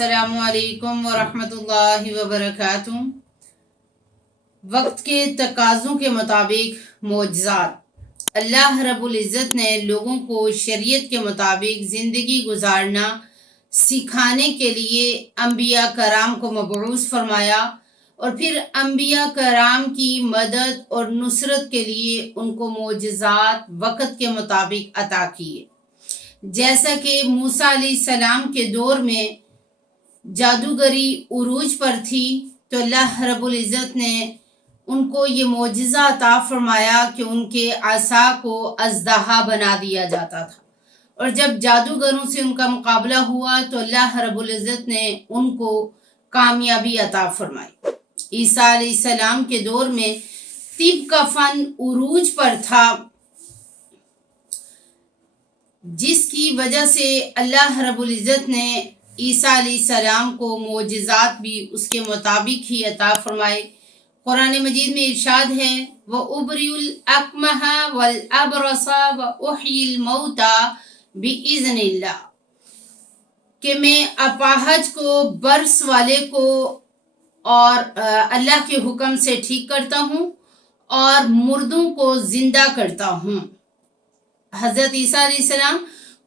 السلام علیکم ورحمۃ اللہ وبرکاتہ۔ وقت کے تقاضوں کے مطابق معجزات۔ اللہ رب العزت نے لوگوں کو شریعت کے مطابق زندگی گزارنا سکھانے کے لیے انبیاء کرام کو مبعوث فرمایا اور پھر انبیاء کرام کی مدد اور نصرت کے لیے ان کو معجزات وقت کے مطابق عطا کیے۔ جیسا کہ موسیٰ علیہ السلام کے دور میں جادوگری عروج پر تھی تو اللہ رب العزت نے ان کو یہ معجزہ عطا فرمایا کہ ان کے عصا کو اژدہا بنا دیا جاتا تھا، اور جب جادوگروں سے ان کا مقابلہ ہوا تو اللہ رب العزت نے ان کو کامیابی عطا فرمائی۔ عیسیٰ علیہ السلام کے دور میں طب کا فن عروج پر تھا، جس کی وجہ سے اللہ رب العزت نے عیسیٰ علیہ السلام کو معجزات بھی اس کے مطابق ہی عطا فرمائے۔ قرآن مجید میں ارشاد ہے وَأُبْرِئُ الْأَكْمَحَ وَالْأَبْرَصَ وَأُحْيِي الْمَوْتَى بِإِذْنِ اللَّهِ، کہ میں اپاہج کو، برس والے کو اور اللہ کے حکم سے ٹھیک کرتا ہوں اور مردوں کو زندہ کرتا ہوں۔ حضرت عیسیٰ علیہ السلام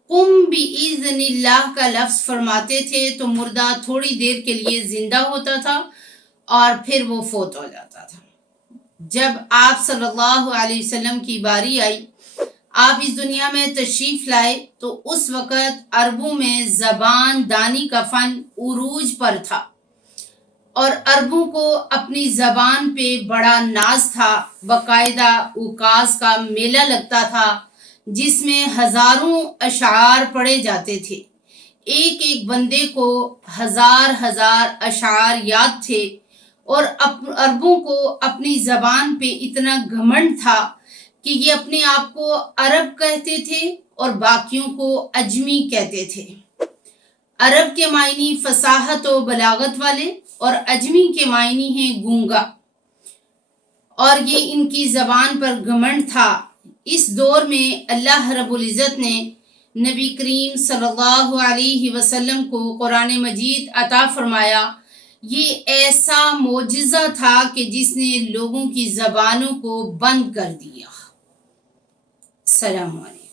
قم بِإِذْنِ اللہ کا لفظ فرماتے تھے تو مردہ تھوڑی دیر کے لیے زندہ ہوتا تھا اور پھر وہ فوت ہو جاتا تھا۔ جب آپ صلی اللہ علیہ وسلم کی باری آئی، آپ اس دنیا میں تشریف لائے تو اس وقت عربوں میں زبان دانی کا فن عروج پر تھا اور عربوں کو اپنی زبان پہ بڑا ناز تھا۔ باقاعدہ اوکاز کا میلہ لگتا تھا جس میں ہزاروں اشعار پڑھے جاتے تھے۔ ایک ایک بندے کو ہزار ہزار اشعار یاد تھے اور عربوں کو اپنی زبان پہ اتنا گھمنڈ تھا کہ یہ اپنے آپ کو عرب کہتے تھے اور باقیوں کو اجمی کہتے تھے۔ عرب کے معنی فصاحت و بلاغت والے اور اجمی کے معنی ہیں گونگا، اور یہ ان کی زبان پر گھمنڈ تھا۔ اس دور میں اللہ رب العزت نے نبی کریم صلی اللہ علیہ وسلم کو قرآن مجید عطا فرمایا۔ یہ ایسا معجزہ تھا کہ جس نے لوگوں کی زبانوں کو بند کر دیا۔ السلام علیکم۔